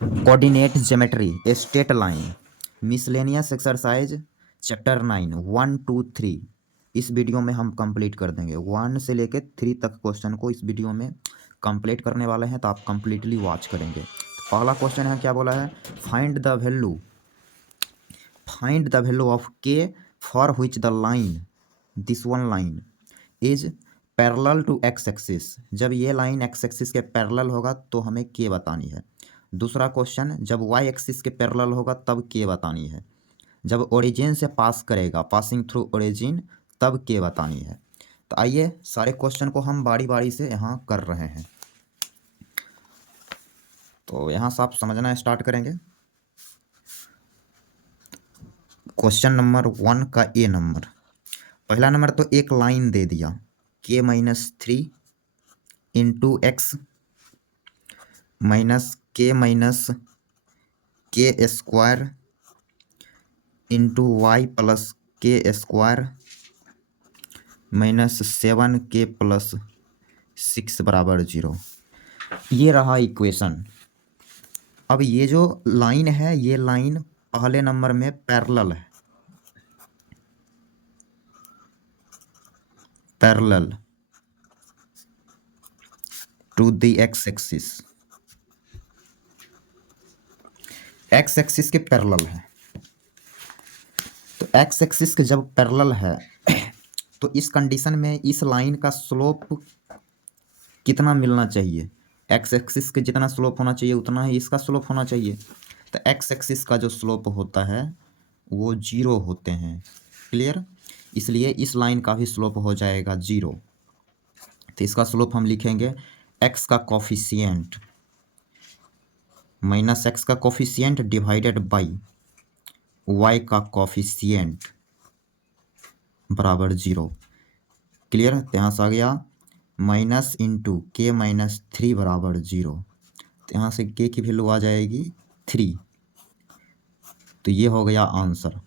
Coordinate geometry, a straight line, miscellaneous exercise chapter 9 1 2 3 इस video में हम कंप्लीट कर देंगे। 1 से लेकर 3 तक क्वेश्चन को इस वीडियो में कंप्लीट करने वाले हैं, तो आप कंप्लीटली वॉच करेंगे। तो पहला क्वेश्चन है, क्या बोला है? Find the value of k for which the line, this one line is parallel to x axis. जब ये लाइन एक्स एक्सिस के पैरेलल होगा तो हमें के बतानी है। दूसरा क्वेश्चन, जब वाई एक्सिस के पैरेलल होगा तब के बतानी है। जब ओरिजिन से पास करेगा, पासिंग थ्रू ओरिजिन, तब के बतानी है। तो आइए सारे क्वेश्चन को हम बारी बारी से यहाँ कर रहे हैं। तो यहाँ से आप समझना स्टार्ट करेंगे। क्वेश्चन नंबर 1 का ए नंबर, पहला नंबर तो एक लाइन दे दिया, k-3 इंटू एक्स माइनस के स्क्वायर इंटू वाई प्लस के स्क्वायर -7k+6 बराबर 0। ये रहा इक्वेशन। अब ये जो लाइन है, ये लाइन पहले नंबर में पैरेलल है, parallel to the x axis, x axis के पैरेलल है। तो एक्स एक्सिस के जब पैरेलल है तो इस कंडीशन में इस लाइन का स्लोप कितना मिलना चाहिए? एक्स एक्सिस के जितना स्लोप होना चाहिए उतना ही इसका स्लोप होना चाहिए। तो एक्स एक्सिस का जो स्लोप होता है वो 0 होते हैं। क्लियर? इसलिए इस लाइन का भी स्लोप हो जाएगा 0। तो इसका स्लोप हम लिखेंगे एक्स का कोफिशिएंट माइनस एक्स का कोफिशिएंट डिवाइडेड बाई वाई का कोफिशिएंट बराबर 0। क्लियर? यहाँ से आ गया माइनस इंटू k-3 बराबर 0। तो यहाँ से k की वैल्यू आ जाएगी 3। तो ये हो गया आंसर।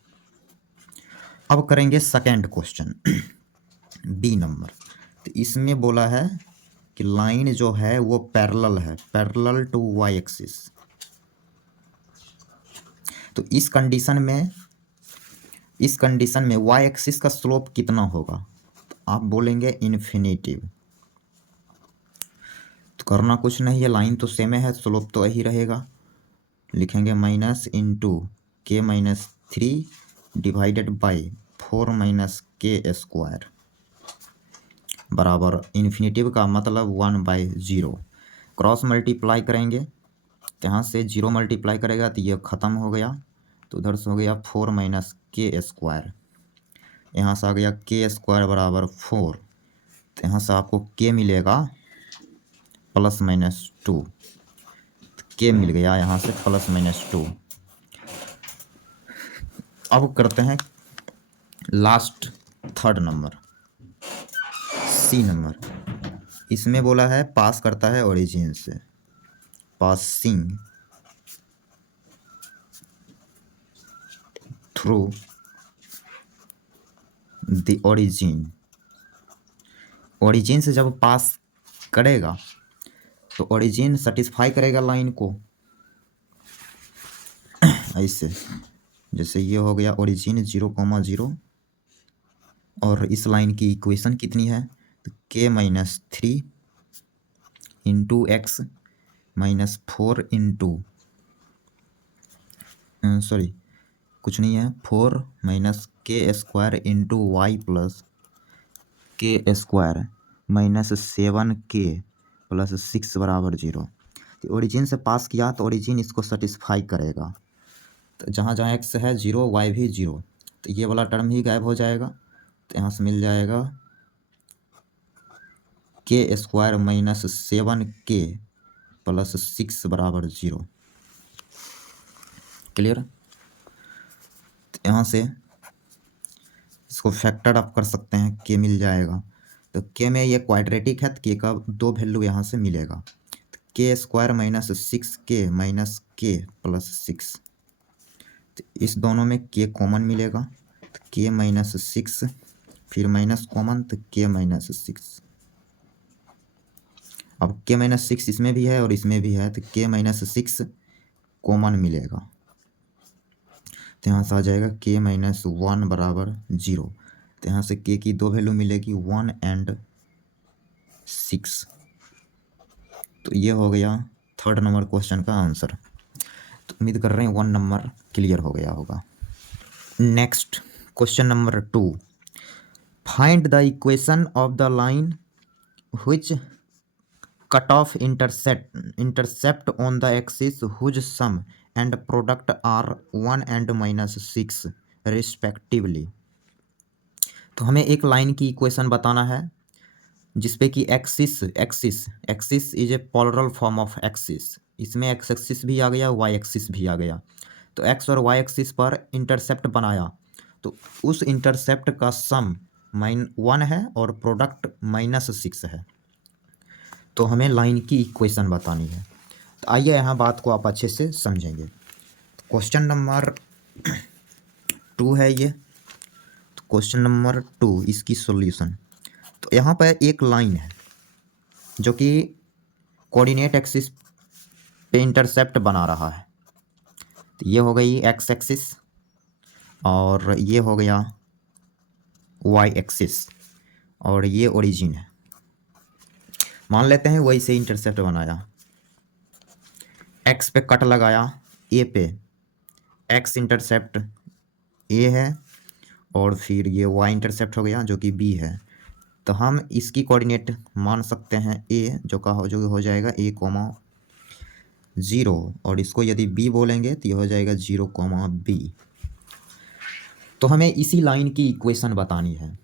अब करेंगे सेकेंड क्वेश्चन बी नंबर। तो इसमें बोला है कि लाइन जो है वो पैरेलल है, पैरेलल टू वाई एक्सिस। तो इस कंडीशन में वाई एक्सिस का स्लोप कितना होगा? तो आप बोलेंगे इन्फिनिटिव। तो करना कुछ नहीं है, लाइन तो सेम है, स्लोप तो यही रहेगा। लिखेंगे minus into k-3 divided by 4 - k² बराबर इन्फिनिटिव का मतलब 1/0। क्रॉस मल्टीप्लाई करेंगे, यहाँ से 0 मल्टीप्लाई करेगा तो ये ख़त्म हो गया। तो उधर से हो गया 4 - k²। यहाँ से आ गया k² बराबर 4। तो यहाँ से आपको k मिलेगा +-2। k मिल गया यहाँ से +-2। अब करते हैं last third number C number. इसमें बोला है पास करता है ओरिजिन से, पासिंग थ्रू द ओरिजिन से जब पास करेगा तो ओरिजिन सेटिस्फाई करेगा लाइन को। ऐसे जैसे ये हो गया ओरिजिन 0,0 और इस लाइन की इक्वेशन कितनी है? तो k-3 into x -4 into sorry कुछ नहीं है, 4 - k² into Y plus k² -7k+6 बराबर 0। तो ओरिजिन से पास किया तो ओरिजिन इसको सेटिस्फाई करेगा। तो जहाँ जहाँ एक्स है 0, वाई भी 0, तो ये वाला टर्म ही गायब हो जाएगा। तो यहाँ से मिल जाएगा k² -7k+6 बराबर 0। क्लियर? तो यहाँ से इसको फैक्टर आप कर सकते हैं, k मिल जाएगा। तो k में ये क्वाड्रेटिक है तो k का 2 वैल्यू यहाँ से मिलेगा। तो k² -6k -k+6। तो इस दोनों में k कॉमन मिलेगा, तो k-6 फिर माइनस कॉमन, तो k-6। अब k-6 इसमें भी है और इसमें भी है, तो k-6 कॉमन मिलेगा। तो यहाँ से आ जाएगा k माइनस 1 बराबर 0। तो यहाँ से k की दो वैल्यू मिलेगी 1 एंड 6। तो ये हो गया थर्ड नंबर क्वेश्चन का आंसर। तो उम्मीद कर रहे हैं 1 नंबर क्लियर हो गया होगा। Next question number 2, find the equation of the line which cut off intercept on the axis whose sum and product are 1 and -6 respectively. तो हमें एक लाइन की इक्वेशन बताना है जिसपे कि axis is a plural form of axis. इसमें X axis भी आ गया, वाई एक्सिस भी आ गया। तो एक्स और वाई एक्सिस पर इंटरसेप्ट बनाया, तो उस इंटरसेप्ट का सम -1 है और प्रोडक्ट -6 है। तो हमें लाइन की इक्वेशन बतानी है। तो आइए यहाँ बात को आप अच्छे से समझेंगे। क्वेश्चन नंबर 2 है ये। तो क्वेश्चन नंबर 2 इसकी सॉल्यूशन। तो यहाँ पर एक लाइन है जो कि कोऑर्डिनेट एक्सिस पे इंटरसेप्ट बना रहा है। तो ये हो गई एक्स एक्सिस और ये हो गया वाई एक्सिस और ये ओरिजिन है। मान लेते हैं वही से इंटरसेप्ट बनाया, एक्स पे कट लगाया, ए पे एक्स इंटरसेप्ट ए है और फिर ये वाई इंटरसेप्ट हो गया जो कि बी है। तो हम इसकी कोऑर्डिनेट मान सकते हैं ए, जो हो जाएगा a, 0 और इसको यदि b बोलेंगे तो ये हो जाएगा 0, b। तो हमें इसी लाइन की इक्वेशन बतानी है।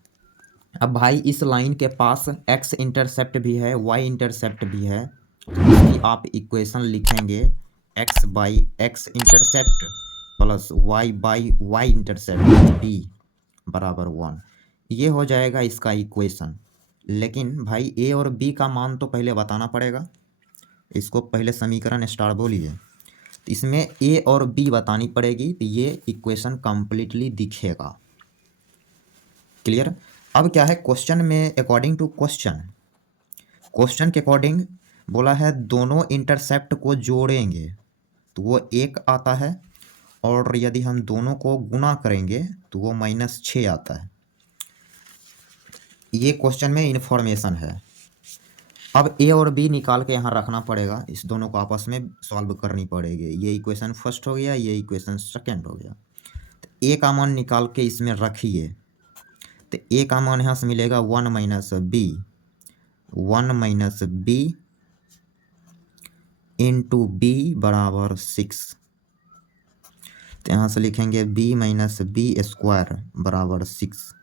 अब भाई इस लाइन के पास x इंटरसेप्ट भी है, y इंटरसेप्ट भी है। तो आप इक्वेशन लिखेंगे x by x intercept plus y by y intercept b बराबर 1। ये हो जाएगा इसका इक्वेशन। लेकिन भाई a और b का मान तो पहले बताना पड़ेगा। इसको पहले समीकरण स्टार बोलिए। तो इसमें a और b बतानी पड़ेगी, तो ये इक्वेशन कंप्लीटली दिखेगा। क्लियर। अब क्या है क्वेश्चन में, अकॉर्डिंग टू क्वेश्चन के अकॉर्डिंग बोला है दोनों इंटरसेप्ट को जोड़ेंगे तो वो 1 आता है, और यदि हम दोनों को गुणा करेंगे तो वो -6 आता है। ये क्वेश्चन में इंफॉर्मेशन है। अब ए और बी निकाल के यहाँ रखना पड़ेगा, इस दोनों को आपस में सॉल्व करनी पड़ेगी। ये इक्वेशन फर्स्ट हो गया, ये इक्वेशन सेकंड हो गया। तो ए का मान निकाल के इसमें रखिए। तो ए का मान यहाँ से मिलेगा 1 - b इंटू बी बराबर 6। तो यहाँ से लिखेंगे b - b स्क्वायर बराबर 6।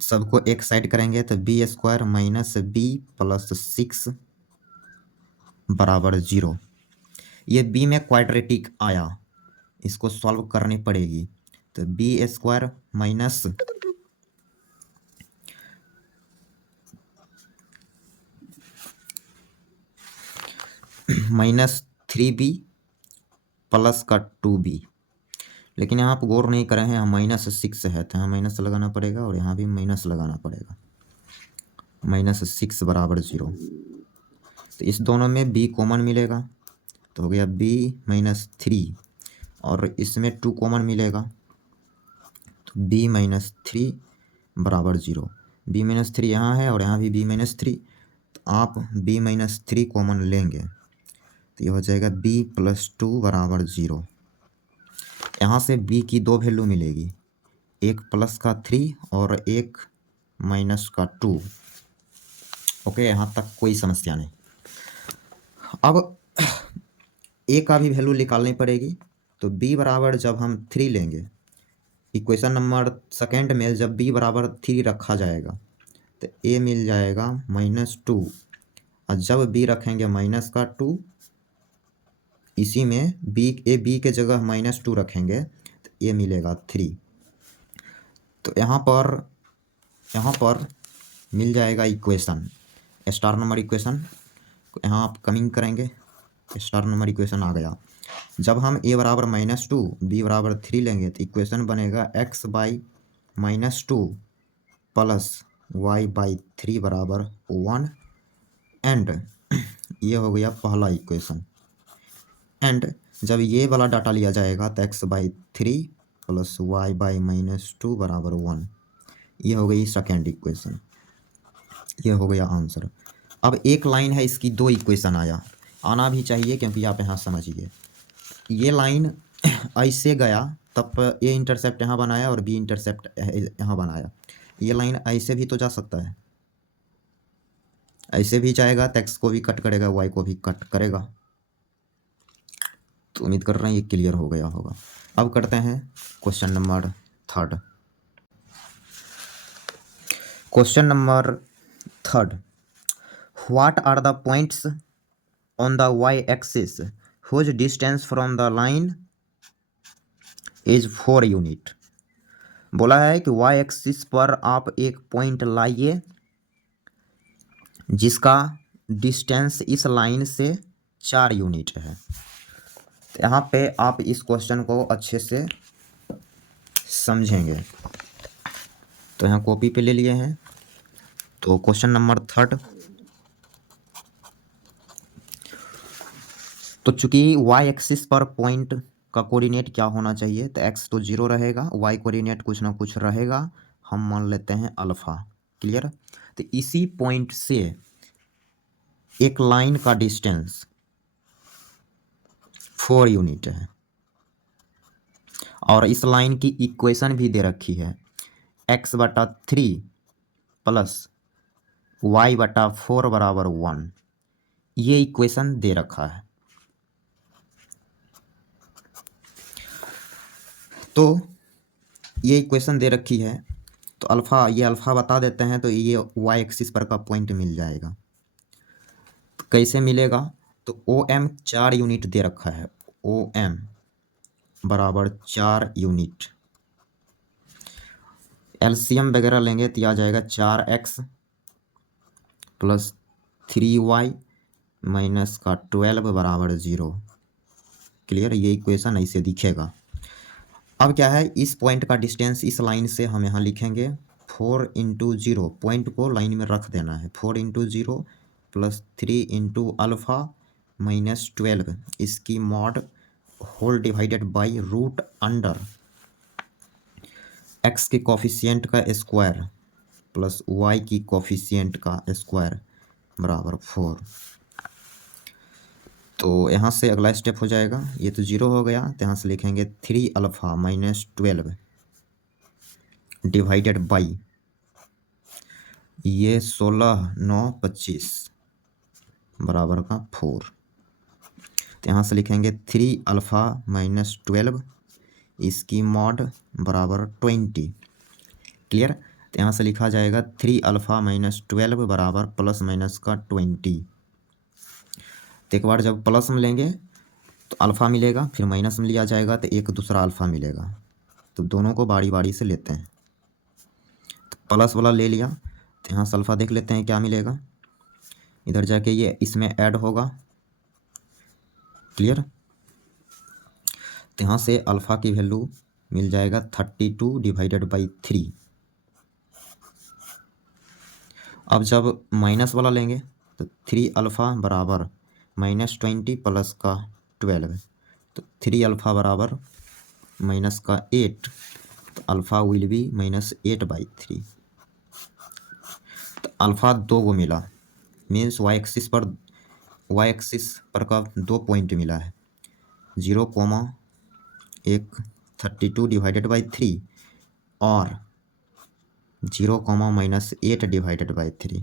सबको एक साइड करेंगे तो b स्क्वायर -b प्लस 6 बराबर 0। ये b में क्वाड्रेटिक आया, इसको सॉल्व करनी पड़ेगी। तो b स्क्वायर -3b प्लस का 2b। लेकिन यहाँ आप गौर नहीं करें हैं, यहाँ -6 है तो यहाँ माइनस लगाना पड़ेगा और यहाँ भी माइनस लगाना पड़ेगा। -6 बराबर 0। तो इस दोनों में b कॉमन मिलेगा तो हो गया b -3 और इसमें 2 कॉमन मिलेगा तो b -3 बराबर 0। b -3 यहाँ है और यहाँ भी b -3, तो आप b -3 कॉमन लेंगे तो ये हो जाएगा b + 2 बराबर 0। यहाँ से b की दो वैल्यू मिलेगी, एक प्लस का 3 और एक माइनस का 2। ओके, यहाँ तक कोई समस्या नहीं। अब a का भी वैल्यू निकालनी पड़ेगी। तो b बराबर जब हम 3 लेंगे, इक्वेशन नंबर सेकेंड में जब b बराबर 3 रखा जाएगा तो a मिल जाएगा -2 और जब b रखेंगे -2, इसी में b के जगह -2 रखेंगे तो a मिलेगा 3। तो यहाँ पर मिल जाएगा इक्वेशन, स्टार नंबर इक्वेशन। यहाँ आप कमिंग करेंगे, स्टार नंबर इक्वेशन आ गया। जब हम a बराबर -2 b बराबर 3 लेंगे तो इक्वेशन बनेगा x by -2 plus y by 3 बराबर 1 एंड ये हो गया पहला इक्वेशन। एंड जब ये वाला डाटा लिया जाएगा तो x/3 प्लस y/-2 बराबर 1। ये हो गई सेकेंड इक्वेशन, ये हो गया आंसर। अब एक लाइन है, इसकी दो इक्वेशन आना भी चाहिए क्योंकि आप यहाँ समझिए, ये लाइन ऐसे गया तब ए इंटरसेप्ट यहाँ बनाया और बी इंटरसेप्ट यहाँ बनाया। ये लाइन ऐसे भी तो जा सकता है, ऐसे भी जाएगा तो एक्स को भी कट करेगा, वाई को भी कट करेगा। तो उम्मीद कर रहे हैं ये क्लियर हो गया होगा। अब करते हैं question number third. Question number third, what are the points on the y axis whose distance from the line is 4 unit. बोला है कि वाई एक्सिस पर आप एक पॉइंट लाइए जिसका डिस्टेंस इस लाइन से 4 यूनिट है। तो यहाँ पे आप इस क्वेश्चन को अच्छे से समझेंगे। तो यहाँ कॉपी पे ले लिए हैं। तो क्वेश्चन नंबर थर्ड, तो चूंकि वाई एक्सिस पर पॉइंट का कोऑर्डिनेट क्या होना चाहिए, तो एक्स तो 0 रहेगा, वाई कोऑर्डिनेट कुछ ना कुछ रहेगा, हम मान लेते हैं अल्फा। क्लियर। तो इसी पॉइंट से एक लाइन का डिस्टेंस 4 यूनिट है और इस लाइन की इक्वेशन भी दे रखी है, x/3 प्लस y/4 बराबर 1। ये इक्वेशन दे रखा है। तो ये इक्वेशन दे रखी है, तो अल्फ़ा, ये अल्फ़ा बता देते हैं, तो ये वाई एक्सिस पर का पॉइंट मिल जाएगा। तो कैसे मिलेगा, तो OM 4 यूनिट दे रखा है, OM बराबर 4 यूनिट। एलसीएम वगैरह लेंगे तो आ जाएगा 4x प्लस 3y माइनस का 12 बराबर 0। क्लियर। ये इक्वेशन ऐसे दिखेगा। अब क्या है, इस पॉइंट का डिस्टेंस इस लाइन से हम यहाँ लिखेंगे 4 × 0, पॉइंट को लाइन में रख देना है, 4 × 0 प्लस 3 × अल्फ़ा माइनस 12, इसकी mod whole divided by root under x के कॉफिशिएंट का स्क्वायर प्लस वाई की कॉफिशिएंट का स्क्वायर बराबर 4। तो यहाँ से अगला स्टेप हो जाएगा, ये तो 0 हो गया, तो यहाँ से लिखेंगे 3 अल्फ़ा माइनस 12 डिवाइडेड बाई ये 16 9 25 बराबर का 4। तो यहाँ से लिखेंगे 3 अल्फ़ा माइनस 12, इसकी मॉड बराबर 20। क्लियर। तो यहाँ से लिखा जाएगा 3 अल्फ़ा माइनस 12 बराबर प्लस माइनस का 20। तो एक बार जब प्लस में लेंगे तो अल्फ़ा मिलेगा, फिर माइनस में लिया जाएगा तो एक दूसरा अल्फ़ा मिलेगा। तो दोनों को बारी बारी से लेते हैं। तो प्लस वाला ले लिया, तो यहाँ से अल्फ़ा देख लेते हैं क्या मिलेगा। इधर जाके ये इसमें ऐड होगा। क्लियर। तो यहाँ से अल्फ़ा की वैल्यू मिल जाएगा 32 डिवाइडेड बाई 3। अब जब माइनस वाला लेंगे तो 3 अल्फ़ा बराबर माइनस 20 प्लस का 12, तो 3 अल्फ़ा बराबर माइनस का 8, तो अल्फ़ा विल बी -8/3। तो अल्फ़ा 2 को मिला, मीन्स वाई एक्सिस पर का 2 पॉइंट मिला है, 0, एक 32 डिवाइडेड बाई 3 और 0, -8 डिवाइडेड बाई 3।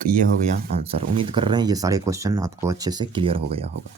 तो ये हो गया आंसर। उम्मीद कर रहे हैं ये सारे क्वेश्चन आपको अच्छे से क्लियर हो गया होगा।